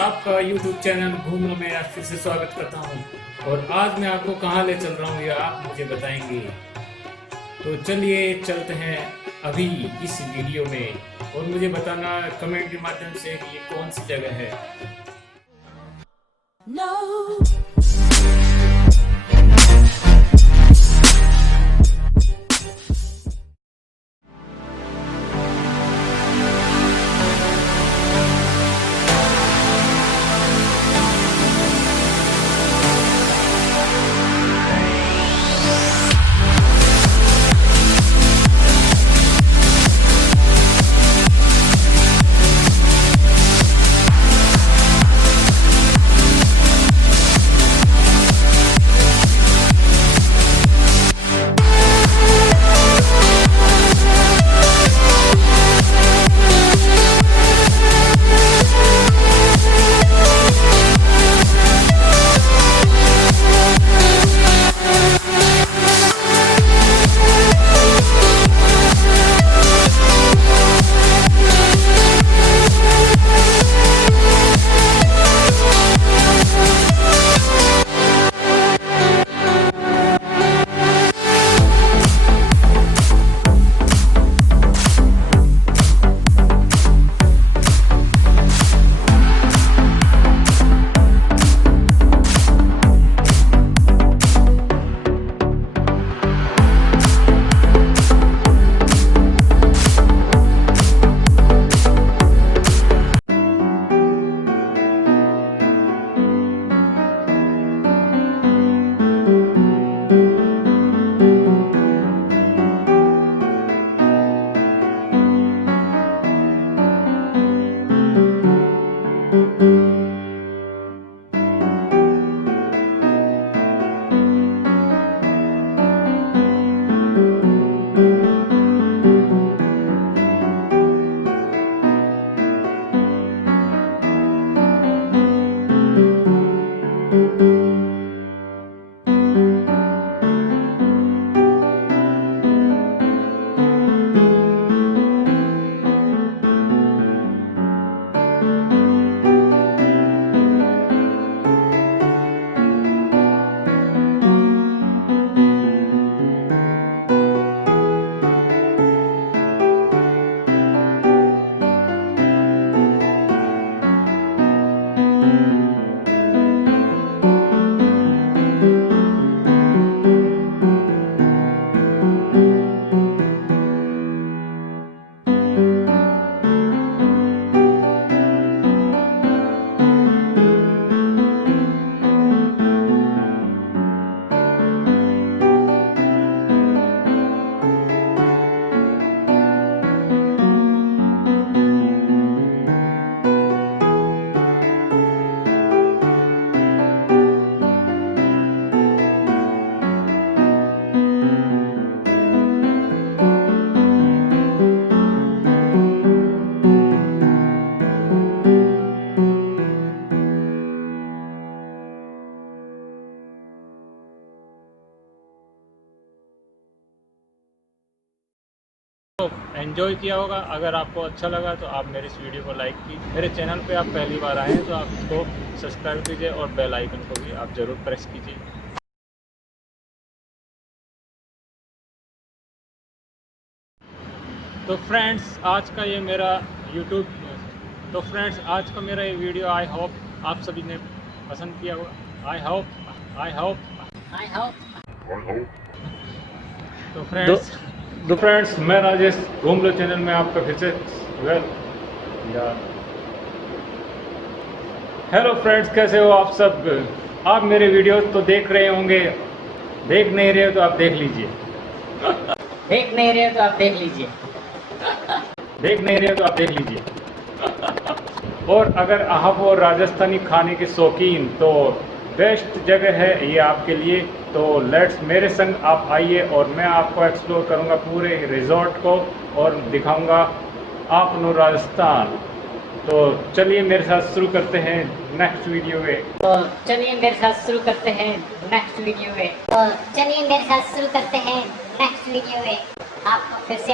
आपका YouTube channel घूमलो में आज फिर से स्वागत करता हूं। और आज मैं आपको कहां ले चल रहा हूं यह आप मुझे बताएंगे। तो चलिए चलते हैं अभी इस वीडियो में और मुझे बताना कमेंट के माध्यम से कि ये कौन सी जगह है। एंजॉय किया होगा। अगर आपको अच्छा लगा तो आप मेरे इस वीडियो को लाइक कीजिए। मेरे चैनल पे आप पहली बार आए हैं तो आप इसको सब्सक्राइब कीजिए और बेल आइकन को भी आप ज़रूर प्रेस कीजिए। तो फ्रेंड्स आज का ये मेरा वीडियो आई होप आप सभी ने पसंद किया होगा। आई होप तो फ्रेंड्स मैं राजेश घूमलो चैनल में आपका फिर से हेलो फ्रेंड्स, कैसे हो आप सब। आप मेरे वीडियो तो देख रहे होंगे, देख नहीं रहे हो तो आप देख लीजिए। देख नहीं रहे हो तो आप देख लीजिए। देख नहीं रहे हो तो आप देख लीजिए। और अगर आप हो राजस्थानी खाने के शौकीन तो बेस्ट जगह है ये आपके लिए। तो लेट्स मेरे संग आप आइए और मैं आपको एक्सप्लोर करूंगा पूरे रिजॉर्ट को और दिखाऊंगा आपनो राजस्थान। तो चलिए मेरे साथ शुरू करते हैं नेक्स्ट वीडियो में। आपको फिर से